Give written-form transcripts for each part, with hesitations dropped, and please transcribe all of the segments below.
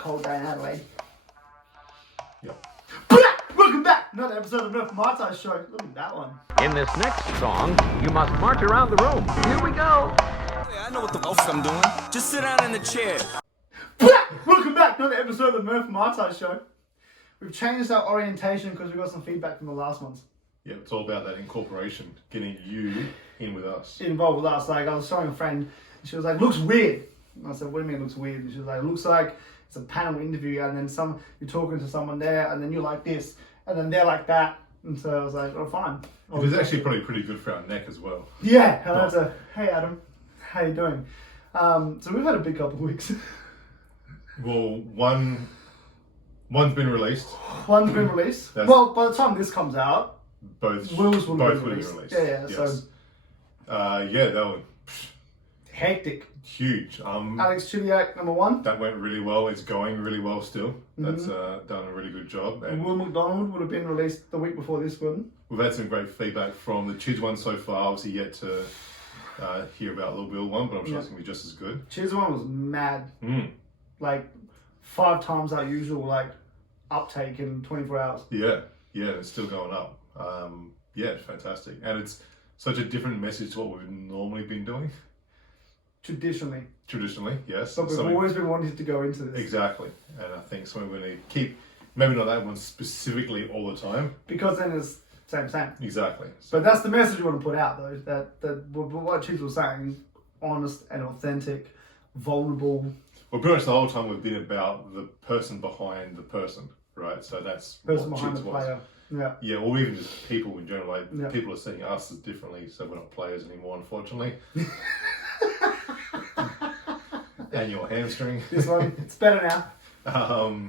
Cold day in Adelaide. Yep. Welcome back! Another episode of Murph Mitise show. Look at that one. In this next song, you must march around the room. Here we go. I know what the fuck I'm doing. Just sit down in the chair. Welcome back! Another episode of Murph Mitise show. We've changed our orientation because we got some feedback from the last ones. Yeah, it's all about that incorporation, getting you in with us. Involved with us. Like, I was showing a friend, and she was like, looks weird. And I said, what do you mean it looks weird? And she was like, it looks like it's a panel interview, and then you're talking to someone there, and then you're like this, and then they're like that. And so I was like, oh, fine. It was actually probably pretty good for our neck as well. Yeah, and that's hey Adam, how you doing? So we've had a big couple of weeks. Well, one's been released. One's been released. Well, by the time this comes out, Both Wills will both be will be released. released. Yeah, yes. so yeah, that was hectic. huge. Alex Chiliak, number one. That went really well. It's going really well still. That's done a really good job. And Will McDonald would have been released the week before this one. we've had some great feedback from the Chiz one so far. Obviously yet to hear about the Will one, but I'm sure it's going to be just as good. Cheers one was mad. Like 5 times our usual uptake in 24 hours. Yeah, it's still going up. Yeah, it's fantastic. And it's such a different message to what we've normally been doing. Traditionally, yes. but we've always been wanting to go into this. Exactly. And I think something we're going to keep, maybe not that one specifically all the time. Because then it's same. Exactly. But that's the message we want to put out, though. That what Cheese was saying, honest and authentic, vulnerable. Well, pretty much the whole time we've been about the person behind the person, right? So that's Person what behind Chiz the was. player. Yeah. Yeah, or even just people in general. Like Yeah. people are seeing us as differently, so we're not players anymore, unfortunately. And your hamstring. This one, it's better now.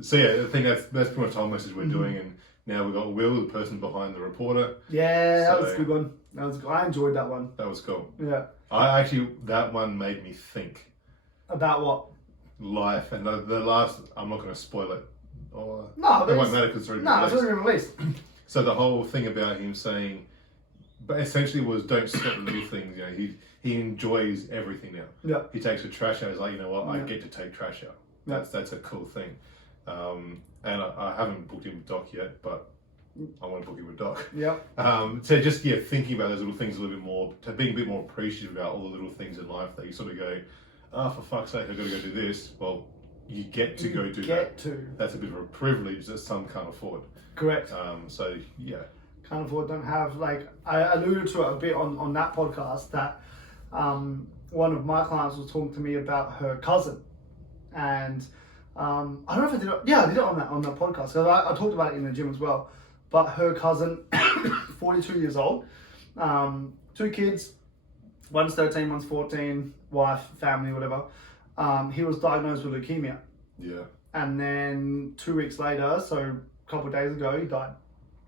So yeah, I think that's pretty much the whole message we're doing, and now we've got Will, the person behind the reporter. Yeah, that was a So- good one. That was good. I enjoyed that one. That was cool. Yeah. That one made me think About what? life, and the last, I'm not going to spoil it. Or, No, it won't matter because it's already No, it's released. already released. So the whole thing about him saying, but essentially was don't sweat the little things. You know, he enjoys everything now. Yeah. He takes the trash out. He's like, you know what, I Yeah. get to take trash out. Yeah. That's a cool thing. And I haven't booked him with Doc yet, but I want to book him with Doc. Yeah. So just thinking about those little things a little bit more, to being a bit more appreciative about all the little things in life that you sort of go, for fuck's sake, I've got to go do this. Well, you get to go do that. That's a bit of a privilege that some can't afford. Correct. So yeah. Can't afford, don't have, I alluded to it a bit on that podcast that one of my clients was talking to me about her cousin, and I don't know if I did it. Yeah, I did it on that podcast because I talked about it in the gym as well. But her cousin, 42 years old, 2 kids, one's 13, one's 14, wife, family, whatever. He was diagnosed with leukemia, Yeah. and then 2 weeks later, so a couple of days ago, he died.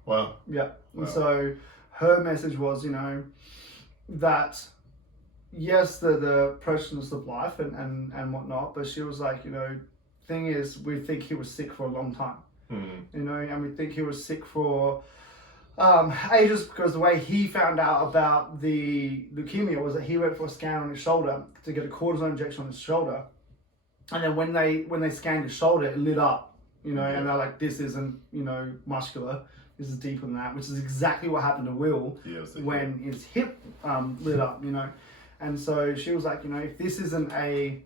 Wow. Yeah. Wow. And so her message was, that yes, the preciousness of life and whatnot, but she was like, thing is, we think he was sick for a long time, and we think he was sick for ages because the way he found out about the leukemia was that he went for a scan on his shoulder to get a cortisone injection on his shoulder, and then when they scanned his shoulder, it lit up, and they're like, this isn't muscular. This is deeper than that, which is exactly what happened to Will when his hip lit up, And so she was like, if this isn't a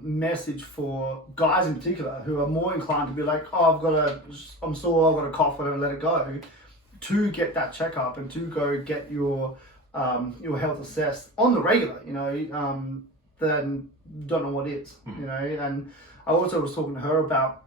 message for guys in particular who are more inclined to be like, oh, I'm sore, I've got a cough, whatever, let it go, to get that checkup and to go get your health assessed on the regular, then don't know what is, And I also was talking to her about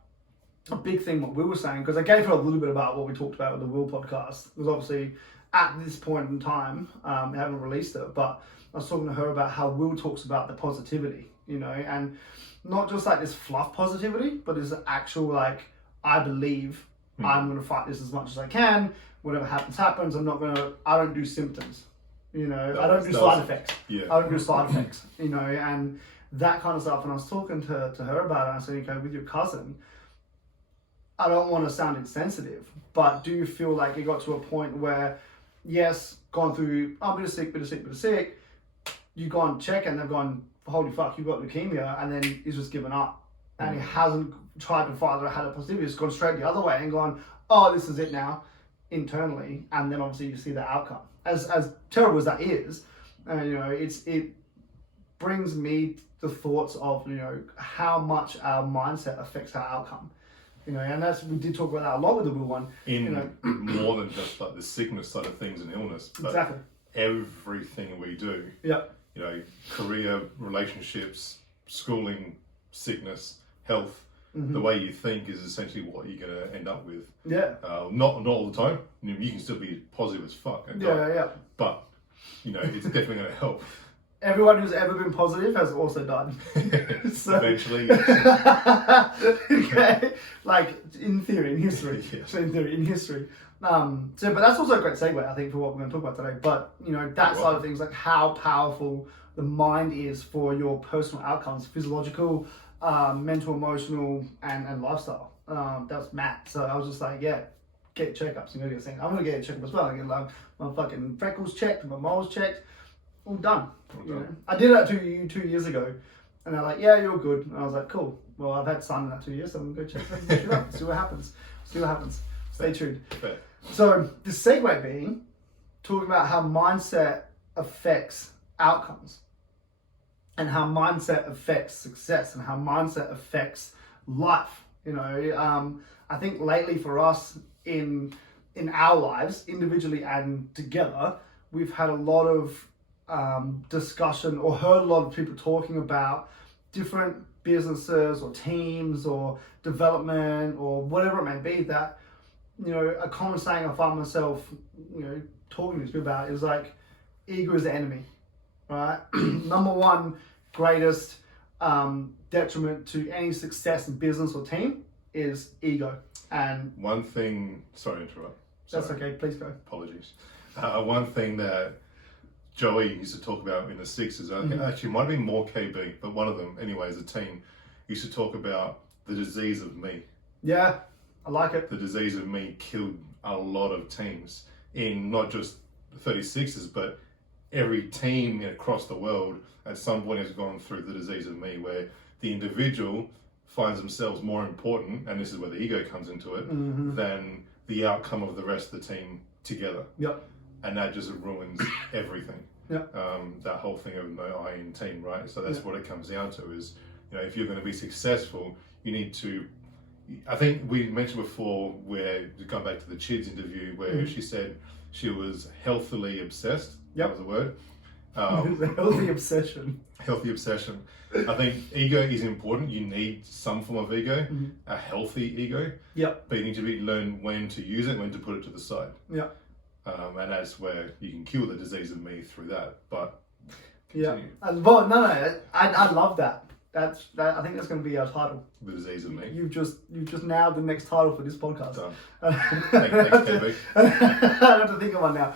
a big thing what Will was saying, because I gave her a little bit about what we talked about with the Will podcast, because obviously at this point in time, we haven't released it, but I was talking to her about how Will talks about the positivity, and not just like this fluff positivity, but this actual I believe I'm going to fight this as much as I can, whatever happens, happens, I don't do symptoms, I don't do side effects, I don't do side effects, and that kind of stuff. And I was talking to her about it, and I said, okay, with your cousin, I don't want to sound insensitive, but do you feel like it got to a point where, yes, gone through, a bit of sick, you go and check and they've gone, holy fuck, you've got leukemia, and then he's just given up and he hasn't tried to find out how to positivity. He's gone straight the other way and gone, oh, this is it now, internally, and then obviously you see the outcome. As terrible as that is, it brings me the thoughts of how much our mindset affects our outcome. And we did talk about that a lot with the Will one. More than just like the sickness side of things and illness. But exactly. Everything we do. Yeah. Career, relationships, schooling, sickness, health. Mm-hmm. The way you think is essentially what you're going to end up with. Yeah. Not all the time. You can still be positive as fuck. Yeah. But, it's definitely going to help. Everyone who's ever been positive has also died. So, eventually. Okay. Like, in theory, in history. Yes. So, in history. But that's also a great segue, I think, for what we're going to talk about today. But, that side of things, like how powerful the mind is for your personal outcomes, physiological, mental, emotional, and lifestyle. That was Matt. So I was just like, yeah, get checkups. I'm going to get I'm going to get a checkup as well. I get like my fucking freckles checked, my moles checked. All done. I did that 2 years ago, and they're like, yeah, you're good. And I was like, cool. Well, I've had sun in that 2 years, so I'm going to go check it out, see what happens. Stay tuned. Fair. So the segue being talking about how mindset affects outcomes, and how mindset affects success, and how mindset affects life. I think lately for us in our lives, individually and together, we've had a lot of discussion or heard a lot of people talking about different businesses or teams or development or whatever it may be that, a common saying I find myself, talking to people about is like, ego is the enemy, right? Number one greatest detriment to any success in business or team is ego. And one thing, sorry to interrupt. That's okay, please go. Apologies. One thing that Joey used to talk about in the Sixers, actually might have been more KB, but one of them, anyway, as a team, used to talk about the disease of me. Yeah, I like it. The disease of me killed a lot of teams in not just the 36ers, but every team across the world at some point has gone through the disease of me, where the individual finds themselves more important, and this is where the ego comes into it, than the outcome of the rest of the team together. Yep. And that just ruins everything. Yep. That whole thing of no I in team, right? So that's what it comes down to is, if you're going to be successful, you need to, I think we mentioned before, where, going back to the Chids interview, where she said she was healthily obsessed. Yep. That was the word. It's a healthy obsession. Healthy obsession. I think ego is important. You need some form of ego, a healthy ego. Yep. But you need to learn when to use it, when to put it to the side. Yep. And that's where you can cure the disease of me through that. But continue. Well, no, I love that. I think that's going to be our title. The disease of me. You've just nailed the next title for this podcast. Done. Thanks, KB. I have to think of one now.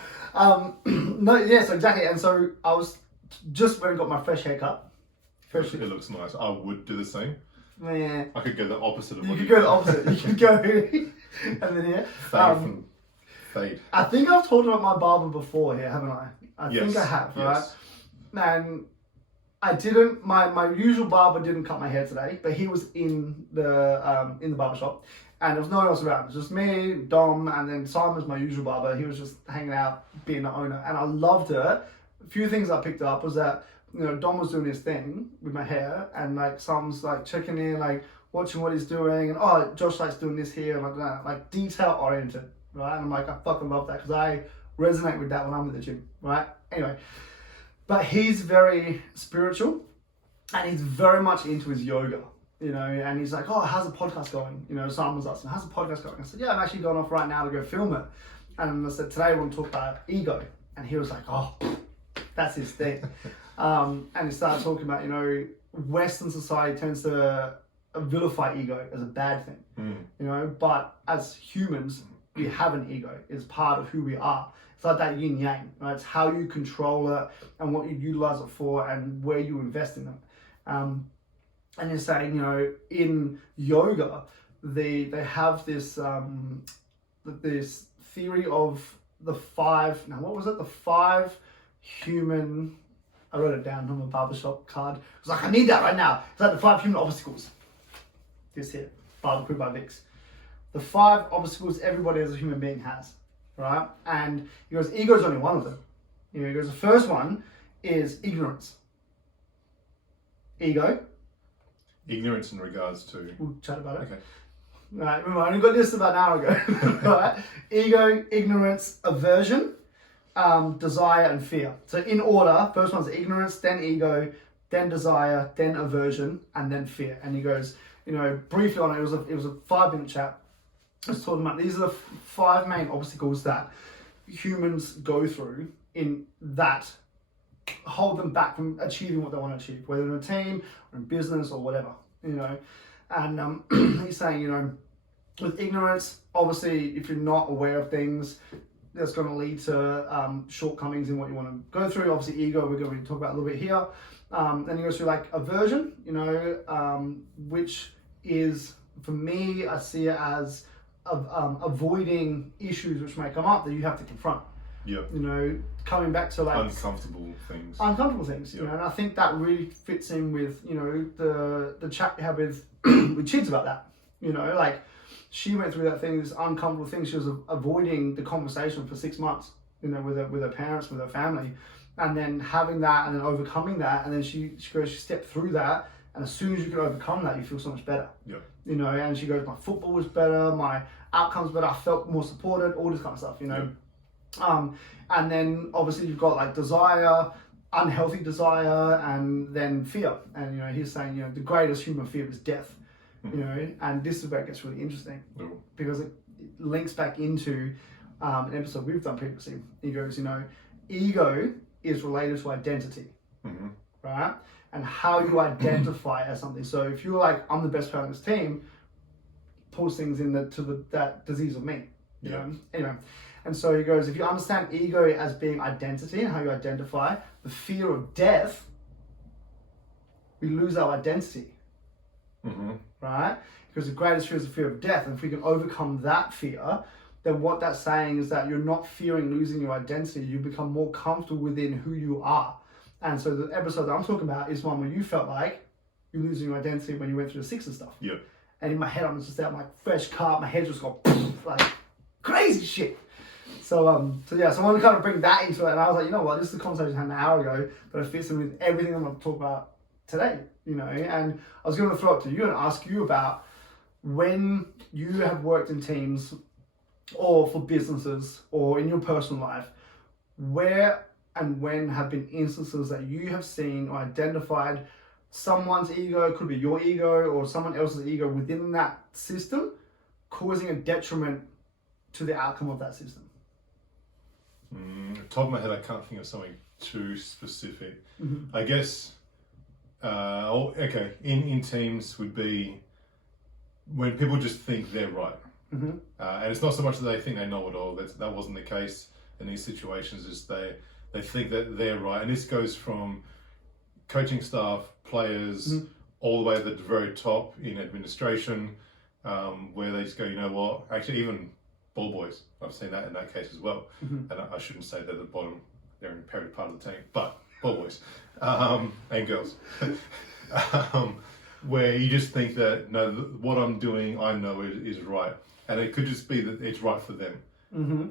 No, yes, exactly. And so I was just when I got my fresh haircut. It looks nice. I would do the same. Yeah. I could go the opposite of you what could go the opposite. You could go and then here. Fade. I think I've talked about my barber before here, haven't I? I Yes. think I have, right? Yes. And I didn't. My usual barber didn't cut my hair today, but he was in the barber shop, and there was no one else around. It was just me, Dom, and then Simon's my usual barber. He was just hanging out, being the owner, and I loved it. A few things I picked up was that Dom was doing his thing with my hair, and like Simon's like checking in, like watching what he's doing, and Josh likes doing this here, and like that, like detail oriented, right? And I'm like, I fucking love that because I resonate with that when I'm in the gym, right? Anyway. But he's very spiritual, and he's very much into his yoga, and he's like, oh, how's the podcast going? Simon was asking, how's the podcast going? I said, yeah, I'm actually going off right now to go film it. And I said, today we're going to talk about ego. And he was like, oh, that's his thing. And he started talking about, Western society tends to vilify ego as a bad thing, but as humans, we have an ego. It's part of who we are. It's like that yin yang, right? It's how you control it and what you utilize it for and where you invest in it. And you're saying, in yoga, they have this this theory of the five. Now, what was it? The 5 human. I wrote it down on my barbershop card. I was like, I need that right now. It's like the 5 human obstacles. this here, by the Quick by Vix. The 5 obstacles everybody as a human being has, right? And he goes, ego is only one of them. He goes, the first one is ignorance. Ego. Ignorance in regards to... We'll chat about it. Okay. Right, remember, I only got this about an hour ago. Right? Ego, ignorance, aversion, desire, and fear. So in order, first one's ignorance, then ego, then desire, then aversion, and then fear. And he goes, briefly on it, it was a 5-minute chat. I was talking about these are the 5 main obstacles that humans go through in that hold them back from achieving what they want to achieve, whether in a team or in business or whatever, And he's saying, with ignorance, obviously, if you're not aware of things, that's going to lead to shortcomings in what you want to go through. Obviously, ego, we're going to talk about a little bit here. Then he goes through like aversion, which is, for me, I see it as avoiding issues which may come up that you have to confront. Yeah. Coming back to like uncomfortable things. And I think that really fits in with the chat we had with with Chids about that. Like she went through that thing, this uncomfortable thing. She was avoiding the conversation for 6 months, with her parents, with her family, and then having that, and then overcoming that, and then she stepped through that, and as soon as you can overcome that, you feel so much better. Yeah. And she goes, my football was better, my outcomes better, I felt more supported, all this kind of stuff. Yeah. And then obviously you've got like desire, unhealthy desire, and then fear. And he's saying the greatest human fear is death. And this is where it gets really interesting because it links back into an episode we've done previously. He goes, ego is related to identity, right? And how you identify as something. So if you're like, I'm the best player on this team, pulls things in that disease of me. You know? Anyway. And so he goes, if you understand ego as being identity and how you identify, the fear of death, we lose our identity, right? Because the greatest fear is the fear of death. And if we can overcome that fear, then what that's saying is that you're not fearing losing your identity. You become more comfortable within who you are. And so the episode that I'm talking about is one where you felt like you're losing your identity when you went through the Sixers stuff. Yeah. And in my head, I'm just out like fresh cut. My head just got like crazy shit. So I want to kind of bring that into it, and I was like, you know what, this is a conversation I had an hour ago, but it fits in with everything I'm going to talk about today, and I was going to throw it to you and ask you about when you have worked in teams or for businesses or in your personal life, where and when have been instances that you have seen or identified someone's ego, could be your ego or someone else's ego within that system, causing a detriment to the outcome of that system? Top of my head, I can't think of something too specific. I guess, in teams would be when people just think they're right. And it's not so much that they think they know it all. That wasn't the case in these situations. Is they think that they're right. And this goes from coaching staff, players, all the way to the very top in administration, where they just go, you know what, actually even ball boys, I've seen that in that case as well. And I shouldn't say they're the bottom, they're an imperative part of the team, but ball boys and girls. Where you just think that, no, what I'm doing, I know is right. And it could just be that it's right for them.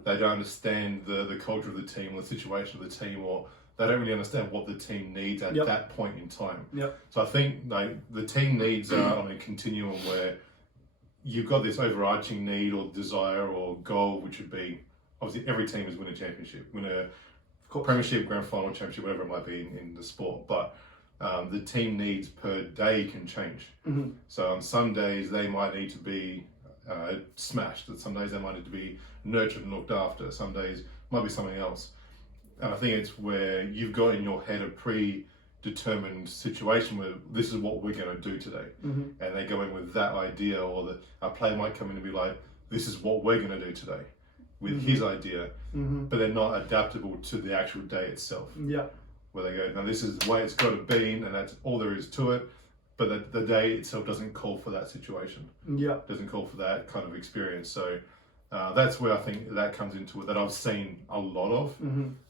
They don't understand the culture of the team or the situation of the team, or they don't really understand what the team needs at that point in time. So I think the team needs are on a continuum where you've got this overarching need or desire or goal, which would be, obviously every team is win a championship, win a premiership, grand final, championship, whatever it might be in the sport. But the team needs per day can change. So on some days they might need to be smashed. Some days they might need to be nurtured and looked after. Some days might be something else. And I think it's where you've got in your head a predetermined situation where this is what we're going to do today. And they go in with that idea, or a player might come in and be like, this is what we're going to do today with his idea, but they're not adaptable to the actual day itself. Where they go, now this is the way it's got to be, and that's all there is to it. But the day itself doesn't call for that situation. Doesn't call for that kind of experience. So that's where I think that comes into it, that I've seen a lot of.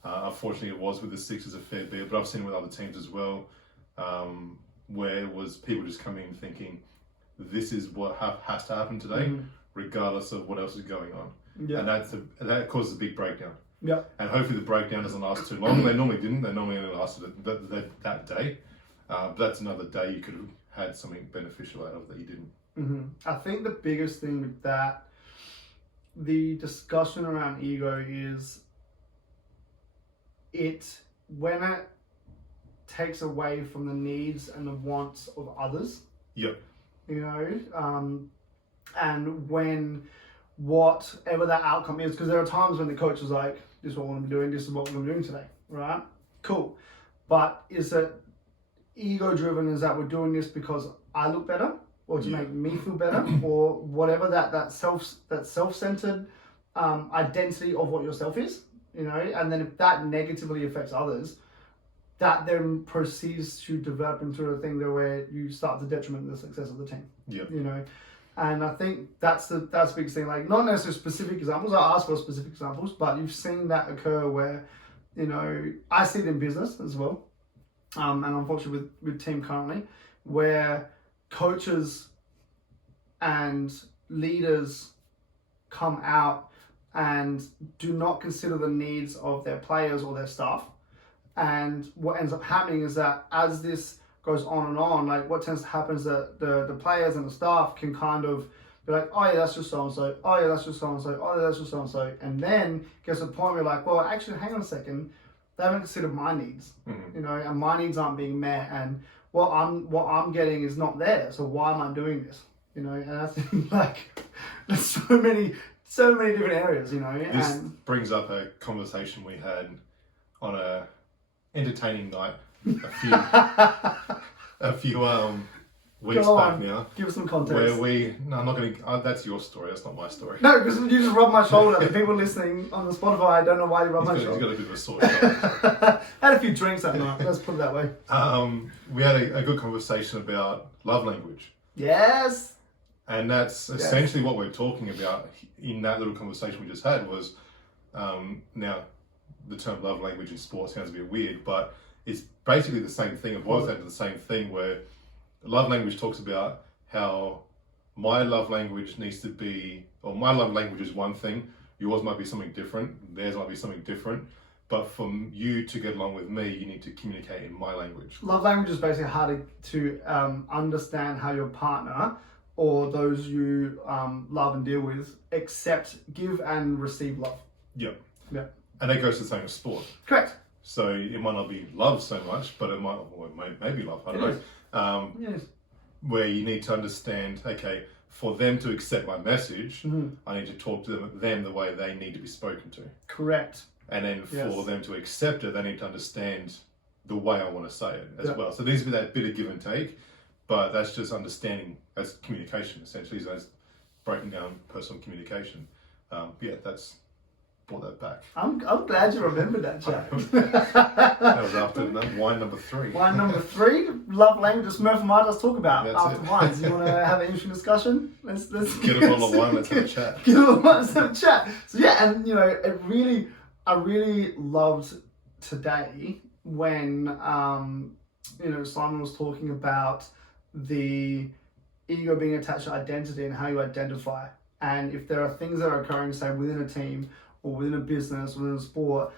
Unfortunately, it was with the Sixers a fair bit, but I've seen it with other teams as well, where it was people just coming in thinking, this is what has to happen today, regardless of what else is going on. Yeah. And that causes a big breakdown. Yeah. And hopefully the breakdown doesn't last too long. They normally didn't. They normally only lasted that day. But that's another day you could have had something beneficial out of that you didn't. I think the biggest thing with that, the discussion around ego is when it takes away from the needs and the wants of others. Yep. You know, and when whatever that outcome is, because there are times when the coach is like, this is what we're going to be doing, this is what we're going to be doing today, right? Cool. But is it ego driven? Is that we're doing this because I look better, or to make me feel better, or whatever that self-centered identity of what yourself is, you know? And then if that negatively affects others, that then proceeds to develop into a thing where you start to detriment the success of the team. Yep. You know, and I think that's the biggest thing. Like, not necessarily specific examples. I ask for specific examples, but you've seen that occur where, you know, I see it in business as well, and unfortunately with team currently, where coaches and leaders come out and do not consider the needs of their players or their staff. And what ends up happening is that as this goes on, like what tends to happen is that the players and the staff can kind of be like, oh yeah, that's just so-and-so, oh yeah, that's just so-and-so, oh yeah, that's just so-and-so. And then gets to the point where you're like, well, actually, hang on a second, they haven't considered my needs, you know, and my needs aren't being met, and what I'm getting is not there, so why am I doing this? You know, and I think like there's so many different areas, you know. This brings up a conversation we had on a entertaining night a few weeks back now. Give us some context. Where I'm not going to. That's your story. That's not my story. No, because you just rubbed my shoulder. The people listening on the Spotify, I don't know why you rubbed my shoulder. He's got a bit of a sore shoulder. Had a few drinks that night. Let's put it that way. We had a good conversation about love language. Yes. And that's essentially what we're talking about in that little conversation we just had was, now the term love language in sports sounds a bit weird, but it's basically the same thing. It boils down to the same thing where love language talks about how my love language needs to be, or my love language is one thing, yours might be something different, theirs might be something different, but for you to get along with me, you need to communicate in my language. Love language is basically how to understand how your partner or those you love and deal with give and receive love. Yep. Yeah. And that goes to the same as sport. Correct. So it might not be love so much, but it might, or it may be love, I don't know. Yes. Where you need to understand, okay, for them to accept my message, I need to talk to them the way they need to be spoken to. Correct. And then for them to accept it, they need to understand the way I want to say it as well. So there needs to be that bit of give and take, but that's just understanding, that's communication essentially, so that's breaking down personal communication. That's brought that back. I'm glad you remembered that, Jack. That was after wine number 3. Wine number 3, love language. Murph Mitise, let's talk about That's after wines. You want to have an interesting discussion? Let's get a bottle of wine. Let's have a chat. Get a bottle of wine. Let's have a chat. So yeah, and you know, I really loved today when you know, Simon was talking about the ego being attached to identity and how you identify, and if there are things that are occurring, say within a team or within a business, within a sport,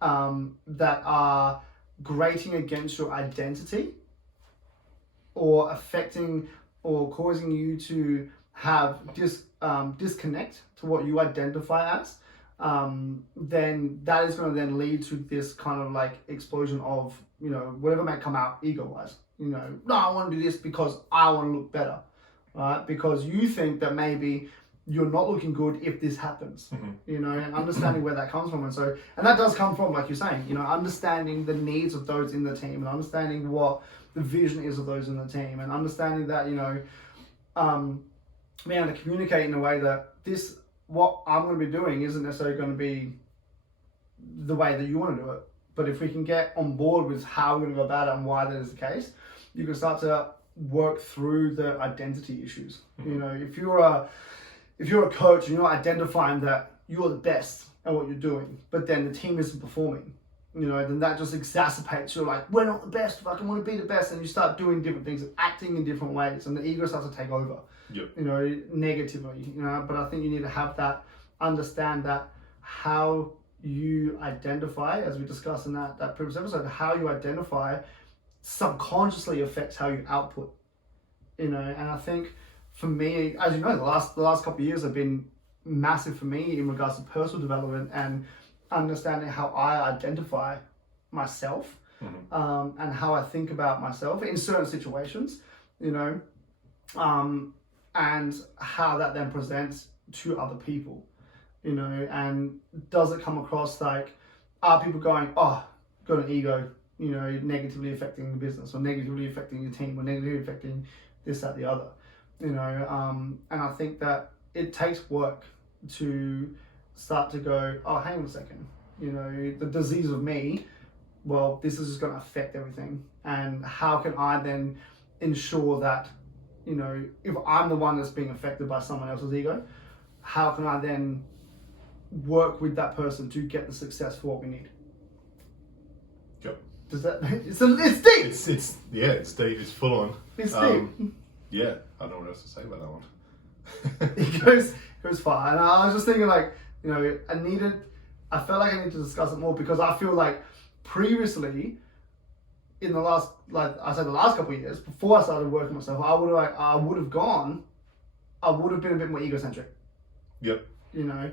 that are grating against your identity or affecting or causing you to have disconnect to what you identify as, then that is going to then lead to this kind of like explosion of, you know, whatever might come out ego-wise. You know, no, I want to do this because I want to look better, right? Because you think that maybe you're not looking good if this happens, you know, and understanding where that comes from. And that does come from, like you're saying, you know, understanding the needs of those in the team and understanding what the vision is of those in the team and understanding that, you know, being able to communicate in a way that what I'm going to be doing isn't necessarily going to be the way that you want to do it. But if we can get on board with how we're going to go about it and why that is the case, you can start to work through the identity issues. You know, if you're a coach and you're not identifying that you're the best at what you're doing, but then the team isn't performing, you know, then that just exacerbates. You're like, we're not the best, fucking want to be the best, and you start doing different things, acting in different ways, and the ego starts to take over. Yep. You know, negatively. You know, but I think you need to have that, understand that how you identify, as we discussed in that previous episode, how you identify subconsciously affects how you output. You know, and I think for me, as you know, the last couple of years have been massive for me in regards to personal development and understanding how I identify myself, and how I think about myself in certain situations, you know, and how that then presents to other people, you know, and does it come across like, are people going, oh, got an ego, you know, negatively affecting the business or negatively affecting your team or negatively affecting this, that, the other, you know, and I think that it takes work to start to go, oh, hang on a second, you know, the disease of me, well, this is just going to affect everything. And how can I then ensure that, you know, if I'm the one that's being affected by someone else's ego, how can I then work with that person to get the success for what we need? Yep. Does that, it's deep! It's deep, it's full on. It's deep. Yeah, I don't know what else to say about that one. It goes far. And I was just thinking, like, you know, I felt like I needed to discuss it more, because I feel like previously, in the last, like I said, the last couple of years, before I started working myself, I would have been a bit more egocentric. Yep. You know,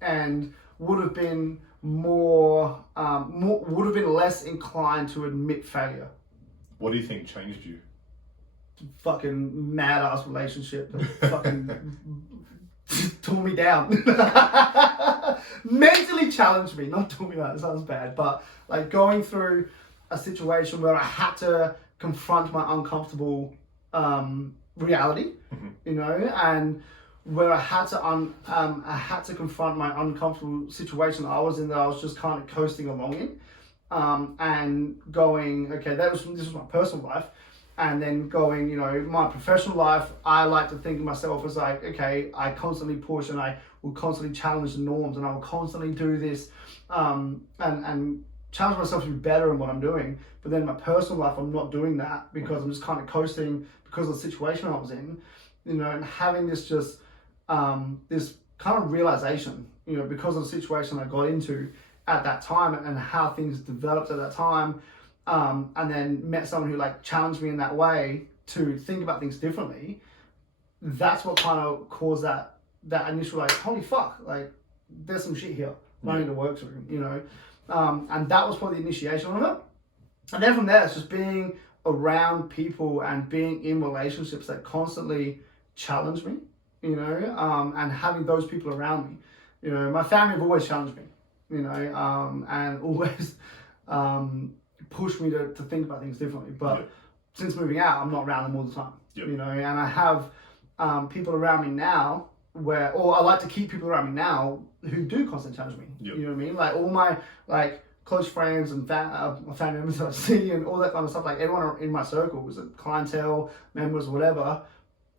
and would have been would have been less inclined to admit failure. What do you think changed you? Fucking mad ass relationship that fucking tore me down. Mentally challenged me, not tore me down, it sounds bad, but like going through a situation where I had to confront my uncomfortable reality, you know, and where I had to confront my uncomfortable situation that I was in, that I was just kind of coasting along in, and going, okay, this was my personal life. And then going, you know, my professional life, I like to think of myself as like, okay, I constantly push and I will constantly challenge the norms and I will constantly do this, and challenge myself to be better in what I'm doing. But then in my personal life, I'm not doing that because I'm just kind of coasting because of the situation I was in, you know, and having this just, this kind of realization, you know, because of the situation I got into at that time and how things developed at that time. And then met someone who like challenged me in that way to think about things differently. That's what kind of caused that initial like, holy fuck, like there's some shit here I need to work through, you know. And that was probably the initiation of it. And then from there, it's just being around people and being in relationships that constantly challenge me, you know, and having those people around me. You know, my family have always challenged me, you know, and always pushed me to think about things differently. But since moving out, I'm not around them all the time, you know, and I have people around me now or I like to keep people around me now who do constantly challenge me, you know what I mean? Like all my like close friends and family members that I see and all that kind of stuff, like everyone in my circle, was it clientele, members, whatever,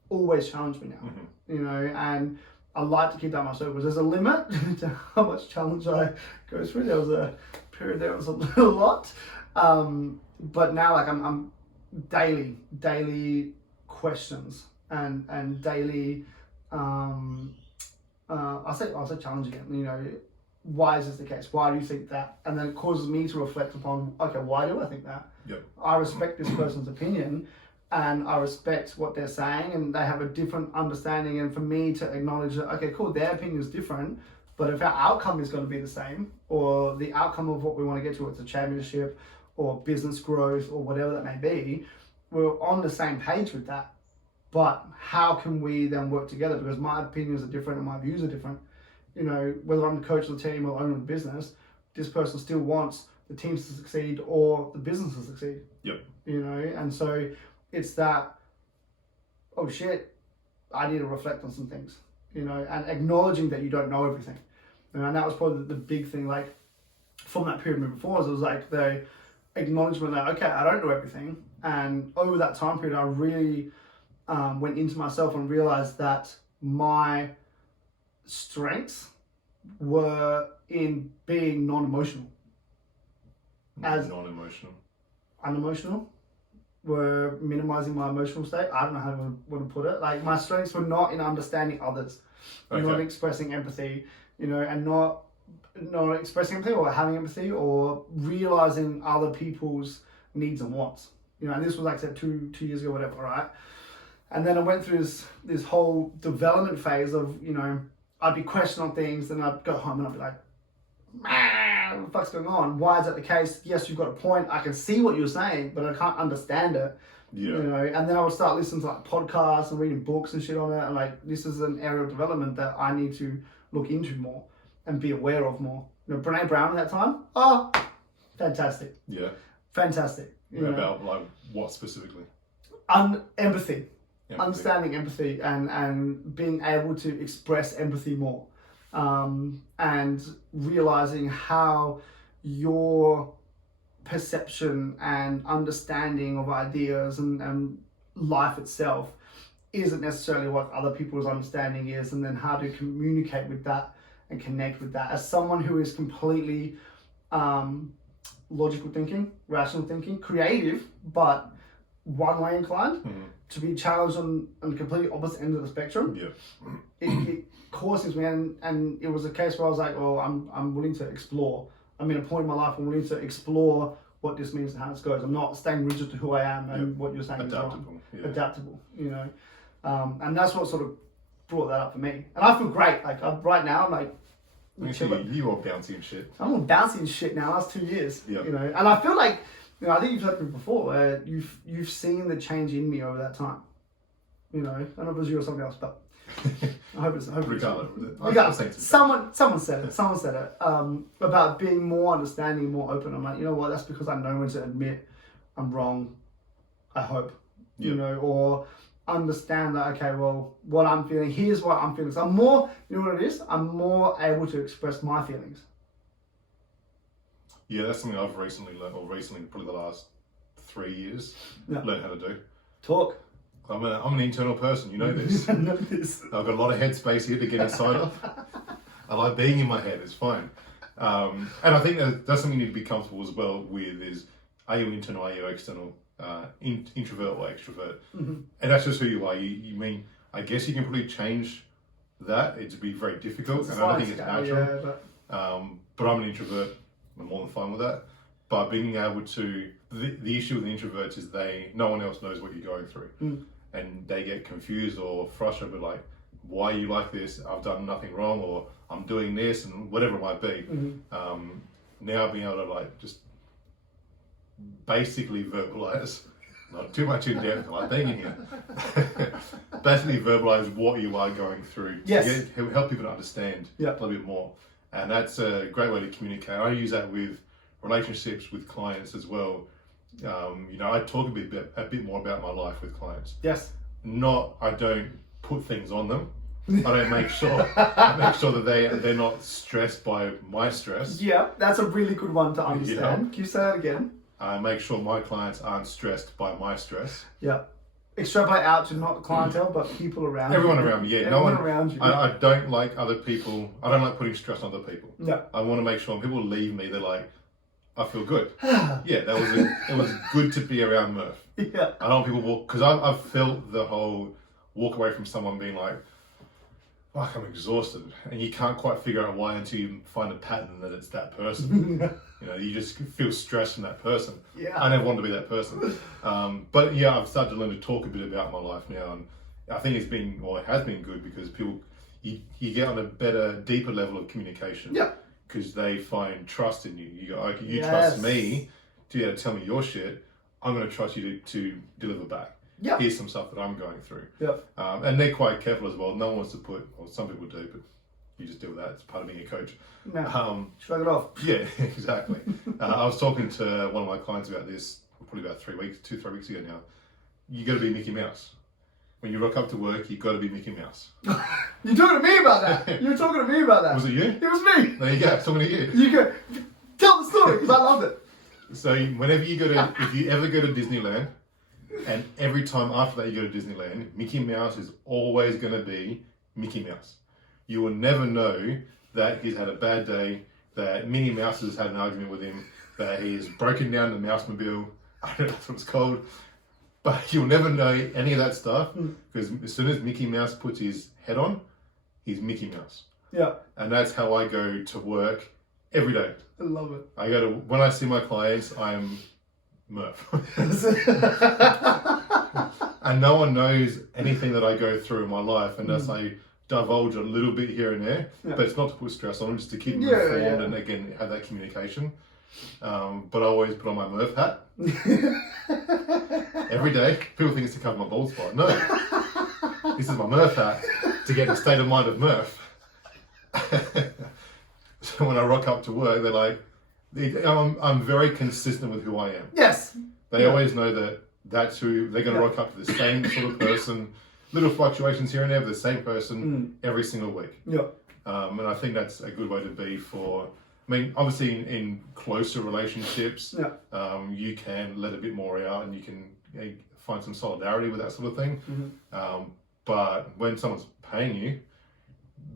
always challenge me now, you know, and I like to keep that in my circles. There's a limit to how much challenge I go through. There was a period there was a lot, but now like I'm daily questions and daily I'll say challenging it, you know, why is this the case? Why do you think that? And then it causes me to reflect upon, okay, why do I think that? I respect this person's opinion and I respect what they're saying and they have a different understanding, and for me to acknowledge that, okay, cool, their opinion is different, but if our outcome is going to be the same, or the outcome of what we want to get to, it's a championship or business growth or whatever that may be, we're on the same page with that. But how can we then work together? Because my opinions are different and my views are different. You know, whether I'm the coach of the team or owner of the business, this person still wants the teams to succeed or the business to succeed. You know, and so it's that, oh shit, I need to reflect on some things, you know, and acknowledging that you don't know everything. You know, and that was probably the big thing, like from that period moving forward, it was like the acknowledgement that, okay, I don't know everything. And over that time period, I really went into myself and realized that my strengths were in being non-emotional. as non-emotional. unemotional, were minimizing my emotional state. I don't know how to want to put it. Like, my strengths were not in understanding others, not expressing empathy, and not expressing empathy or having empathy or realizing other people's needs and wants. And this was like I said 2 years ago, whatever, right? And then I went through this whole development phase of, I'd be questioning things, and I'd go home and I'd be like, man, what the fuck's going on? Why is that the case? Yes, you've got a point. I can see what you're saying, but I can't understand it. Yeah. And then I would start listening to like podcasts and reading books and shit on it. And like, this is an area of development that I need to look into more and be aware of more. Brene Brown at that time, fantastic. Yeah. Fantastic. About like what specifically? Empathy. Understanding empathy and being able to express empathy more, and realizing how your perception and understanding of ideas and life itself isn't necessarily what other people's understanding is, and then how to communicate with that and connect with that. As someone who is completely logical thinking, rational thinking, creative, but one-way inclined, to be challenged on the completely opposite end of the spectrum, it causes me, and it was a case where I was like, well, I'm willing to explore. I'm in a point in my life I'm willing to explore what this means and how this goes. I'm not staying rigid to who I am and what you're saying is wrong. Adaptable, and that's what sort of brought that up for me. And I feel great. Like, right now, I'm like, you are bouncy and shit. I'm all bouncy and shit now. Last 2 years, and I feel like, I think you've heard me before, where you've seen the change in me over that time. I don't know if it was you or somebody else, but I hope it's regardless. Someone said it. Someone said it about being more understanding, more open. I'm like, you know what? That's because I know when to admit I'm wrong. I hope, or understand that. Okay, well, what I'm feeling. Here's what I'm feeling. So I'm more. You know what it is? I'm more able to express my feelings. Yeah, that's something I've recently learned, or probably the last 3 years, learned how to do. Talk. I'm an internal person, you know this. I know this. I've got a lot of headspace here to get inside of. I like being in my head, it's fine. And I think that's something you need to be comfortable as well with is, are you internal, are you external, introvert or extrovert? And that's just who you are. You mean, I guess you can probably change that. It'd be very difficult, and I don't think it's natural. But I'm an introvert. I'm more than fine with that. But being able to, the issue with the introverts is no one else knows what you're going through. And they get confused or frustrated with like, why are you like this? I've done nothing wrong, or I'm doing this, and whatever it might be. Now being able to like just basically verbalize, not too much in depth, like being in here, basically verbalize what you are going through. Yes. To help people to understand a little bit more. And that's a great way to communicate. I use that with relationships with clients as well. I talk a bit more about my life with clients. Yes. I don't put things on them. I don't make sure that they're not stressed by my stress. Yeah, that's a really good one to understand. Can you say that again? I make sure my clients aren't stressed by my stress. Yeah. Extrapolate out to not clientele, but people around Everyone you. around me, yeah. Everyone around you. I don't like other people. I don't like putting stress on other people. No. I want to make sure when people leave me, they're like, I feel good. Yeah, it was good to be around Murph. Yeah. I don't want people walk, because I've felt the whole walk away from someone being like, fuck, I'm exhausted. And you can't quite figure out why until you find a pattern that it's that person. You just feel stress from that person. Yeah. I never want to be that person. But yeah, I've started to learn to talk a bit about my life now. And I think it has been good because you get on a better, deeper level of communication. Yeah. Because they find trust in you. You go, okay, you trust me to be able to tell me your shit. I'm going to trust you to deliver back. Yeah. Here's some stuff that I'm going through. Yeah. And they're quite careful as well. No one wants to some people do, but you just deal with that. It's part of being a coach. No. Shrug it off. Yeah, exactly. I was talking to one of my clients about this probably about 3 weeks ago now. You got to be Mickey Mouse. When you rock up to work, you've got to be Mickey Mouse. You're talking to me about that. You're talking to me about that. Was it you? It was me. There you go. Talking to you. You go. Tell the story because I loved it. So whenever if you ever go to Disneyland, and every time after that you go to Disneyland, Mickey Mouse is always going to be Mickey Mouse. You will never know that he's had a bad day, that Minnie Mouse has had an argument with him, that he has broken down the Mousemobile. I don't know if that's what it's called. But you'll never know any of that stuff because as soon as Mickey Mouse puts his head on, he's Mickey Mouse. Yeah. And that's how I go to work every day. I love it. When I see my clients, I am Murph. And no one knows anything that I go through in my life unless I divulge a little bit here and there. Yeah. But it's not to put stress on them, just to keep them informed and again have that communication. But I always put on my Murph hat. Every day. People think it's to cover my bald spot. No. This is my Murph hat to get in the state of mind of Murph. So when I rock up to work, they're like, I'm very consistent with who I am. Yes. They always know that that's who they're going to rock up to, the same sort of person. Little fluctuations here and there, but the same person every single week. Yeah. And I think that's a good way to be obviously in closer relationships, you can let a bit more out and you can find some solidarity with that sort of thing. But when someone's paying you,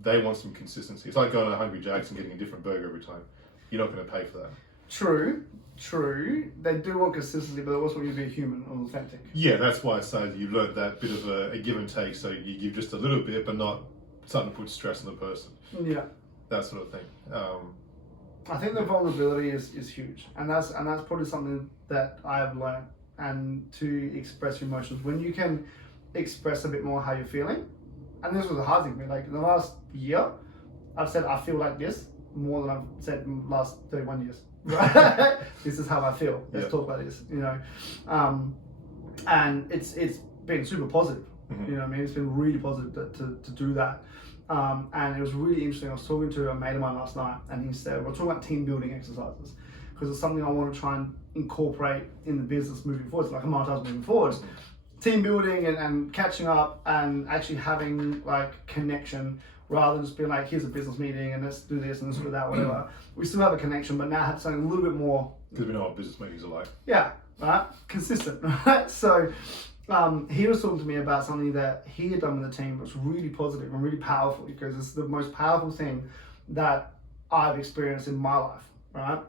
they want some consistency. It's like going to Hungry Jack's and getting a different burger every time. You're not going to pay for that. True. They do want consistency, but they also want you to be human and authentic. Yeah, that's why I say that you've learned that bit of a give and take. So you give just a little bit, but not something to put stress on the person. Yeah. That sort of thing. I think the vulnerability is huge, and that's probably something that I've learned, and to express your emotions. When you can express a bit more how you're feeling, and this was a hard thing for me. Like in the last year, I've said I feel like this more than I've said in the last 31 years. Right? This is how I feel. Let's talk about this. And it's been super positive. You know what I mean? It's been really positive to do that. And it was really interesting. I was talking to a mate of mine last night, and he said, we're talking about team building exercises because it's something I want to try and incorporate in the business moving forward. It's like a monetize moving forward. Team building and catching up and actually having like connection rather than just being like, here's a business meeting and let's do this and let's do that, whatever. We still have a connection, but now have something a little bit more. Because we know what business meetings are like. Yeah, right? Consistent, right? So he was talking to me about something that he had done with the team that was really positive and really powerful because it's the most powerful thing that I've experienced in my life, right?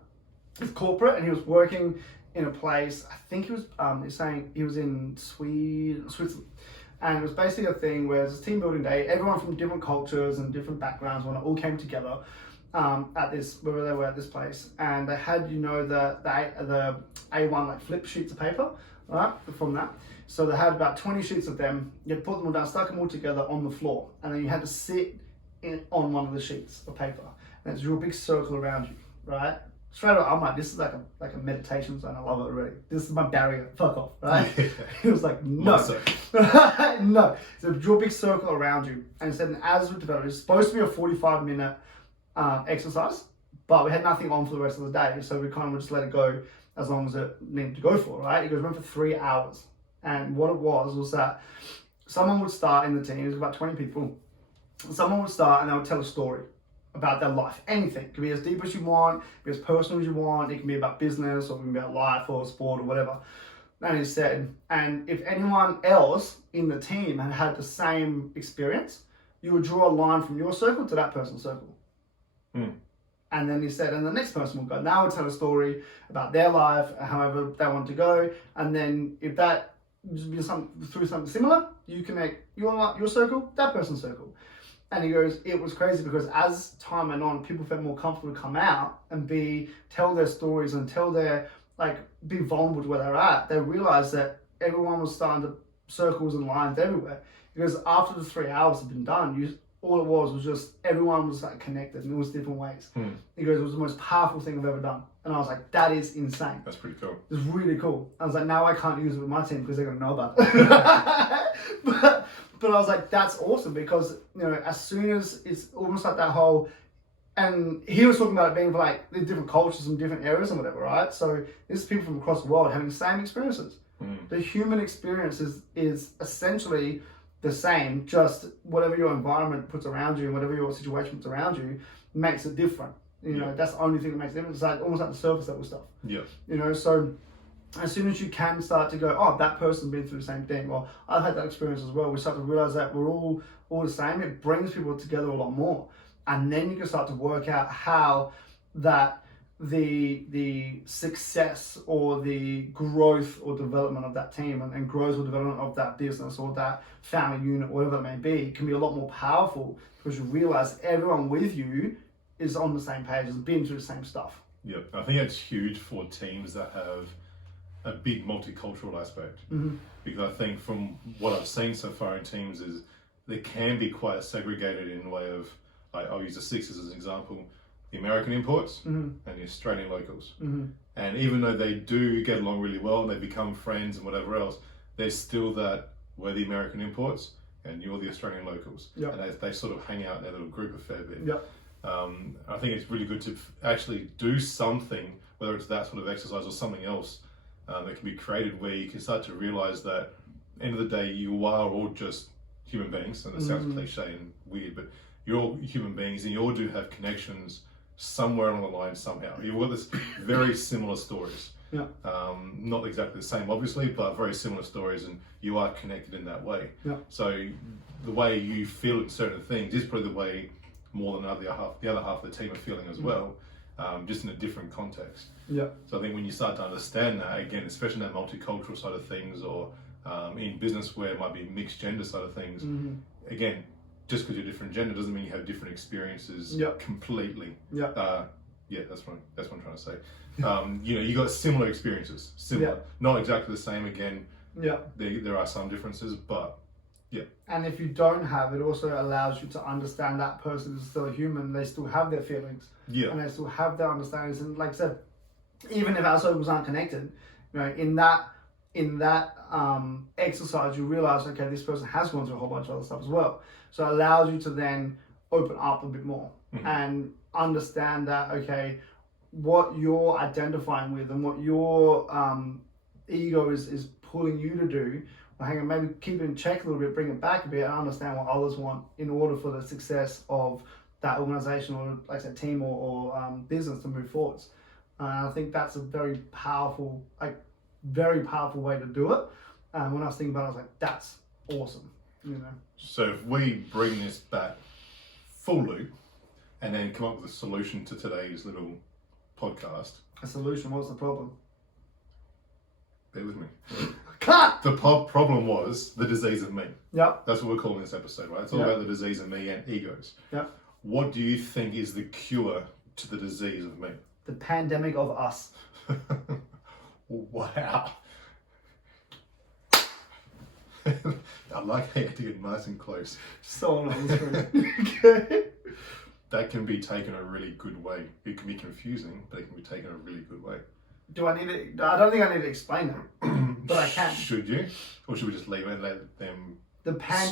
It's corporate, and he was working in a place, I think he was saying he was in Switzerland. And it was basically a thing where it's a team building day. Everyone from different cultures and different backgrounds all came together at this, wherever they were at this place. And they had, the A1 like flip sheets of paper, right, from that. So they had about 20 sheets of them. You put them all down, stuck them all together on the floor. And then you had to sit on one of the sheets of paper. And it's a real big circle around you, right? Straight away, I'm like, this is like a meditation zone. I love it already. This is my barrier. Fuck off, right? He was like, no. No. So draw a big circle around you. And it said, as we developed, it's supposed to be a 45-minute exercise, but we had nothing on for the rest of the day. So we kind of just let it go as long as it needed to go for, right? It goes went for 3 hours. And what it was that someone would start in the team, it was about 20 people. Someone would start and they would tell a story about their life. Anything. It can be as deep as you want, it can be as personal as you want, it can be about business or it can be about life or sport or whatever. And he said, and if anyone else in the team had the same experience, you would draw a line from your circle to that person's circle. And then he said, and the next person will go. Now would tell a story about their life, however they want to go. And then if that through something similar, you connect your circle, that person's circle. And he goes, it was crazy because as time went on, people felt more comfortable to come out and tell their stories and be vulnerable to where they're at. They realized that everyone was starting to circles and lines everywhere. Because after the 3 hours had been done, all it was just everyone was like connected in all different ways. He goes, it was the most powerful thing I've ever done. And I was like, that is insane. That's pretty cool. It's really cool. I was like, now I can't use it with my team because they're going to know about it. But I was like, that's awesome because, as soon as it's almost like that whole, and he was talking about it being for like the different cultures and different areas and whatever, right? So this is people from across the world having the same experiences. The human experience is essentially the same, just whatever your environment puts around you and whatever your situation puts around you makes it different. That's the only thing that makes it different. It's like almost like the surface level stuff. Yeah. So as soon as you can start to go, oh, that person's been through the same thing, or I've had that experience as well, we start to realize that we're all the same. It brings people together a lot more. And then you can start to work out how that the success or the growth or development of that team and growth or development of that business or that family unit, whatever it may be, can be a lot more powerful because you realize everyone with you is on the same page, has been through the same stuff. Yeah, I think that's huge for teams that have a big multicultural aspect. Mm-hmm. Because I think from what I've seen so far in teams is they can be quite segregated in the way of, like, I'll use the Sixers as an example, the American imports and the Australian locals. Mm-hmm. And even though they do get along really well and they become friends and whatever else, there's still that, we're the American imports and you're the Australian locals. Yep. And they sort of hang out in their little group a fair bit. Yep. I think it's really good to actually do something, whether it's that sort of exercise or something else that can be created where you can start to realize that end of the day, you are all just human beings, and it sounds cliche and weird, but you're all human beings and you all do have connections somewhere along the line somehow. You've got this very similar stories. Yeah. Not exactly the same, obviously, but very similar stories, and you are connected in that way. Yeah. So the way you feel in certain things is probably the way more than the other half of the team are feeling as well, just in a different context. Yeah. So I think when you start to understand that, again, especially that multicultural side of things, or in business where it might be mixed gender side of things, again, just because you're different gender doesn't mean you have different experiences completely. Yeah. Yeah, that's what I'm trying to say. You got similar experiences, not exactly the same. Again, there are some differences, but and if you don't have it, also allows you to understand that person is still a human. They still have their feelings, and they still have their understandings. And like I said, even if our circles aren't connected, in that exercise, you realize, okay, this person has gone through a whole bunch of other stuff as well. So it allows you to then open up a bit more and understand that, okay, what you're identifying with and what your ego is pulling you to do, well, hang on, maybe keep it in check a little bit, bring it back a bit, and understand what others want in order for the success of that organization or, like I said, team or business to move forwards. I think that's a very powerful way to do it. When I was thinking about it, I was like, that's awesome. So if we bring this back full loop and then come up with a solution to today's little podcast. A solution? What's the problem? Bear with me. Cut! The problem was the disease of me. Yep. That's what we're calling this episode, right? It's all about the disease of me and egos. Yep. What do you think is the cure to the disease of me? The pandemic of us. Wow. I like how you had to get nice and close. So on the screen. Okay. That can be taken a really good way. It can be confusing, but it can be taken a really good way. Do I need it? I don't think I need to explain it, but I can. Should you? Or should we just leave it and let them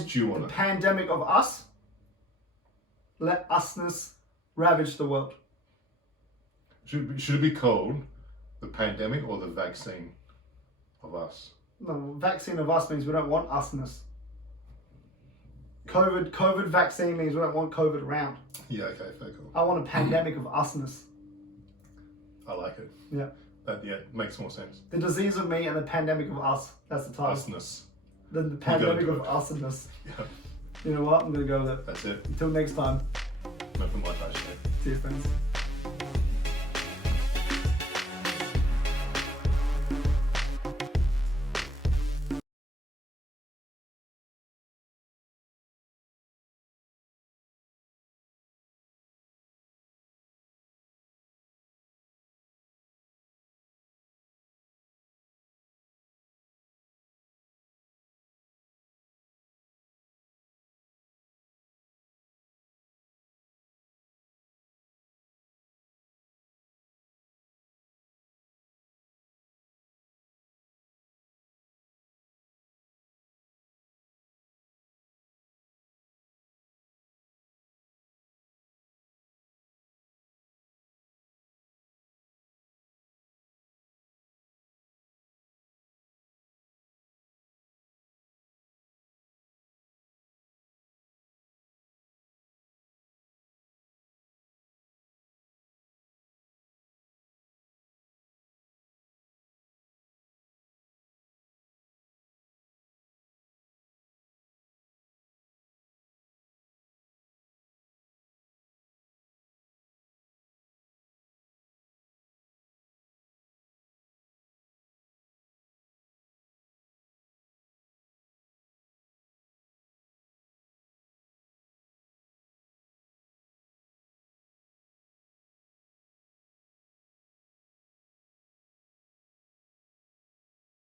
stew on it? The pandemic of us. Let usness ravage the world. Should it be called the pandemic or the vaccine of us? No, vaccine of us means we don't want usness. COVID vaccine means we don't want COVID around. Yeah, okay, fair call. I want a pandemic of usness. I like it. Yeah. That makes more sense. The disease of me and the pandemic of us. That's the title. Usness. The pandemic of usness. Yeah. You know what? I'm going to go with it. That's it. Until next time. Nothing like that shit. See you, friends.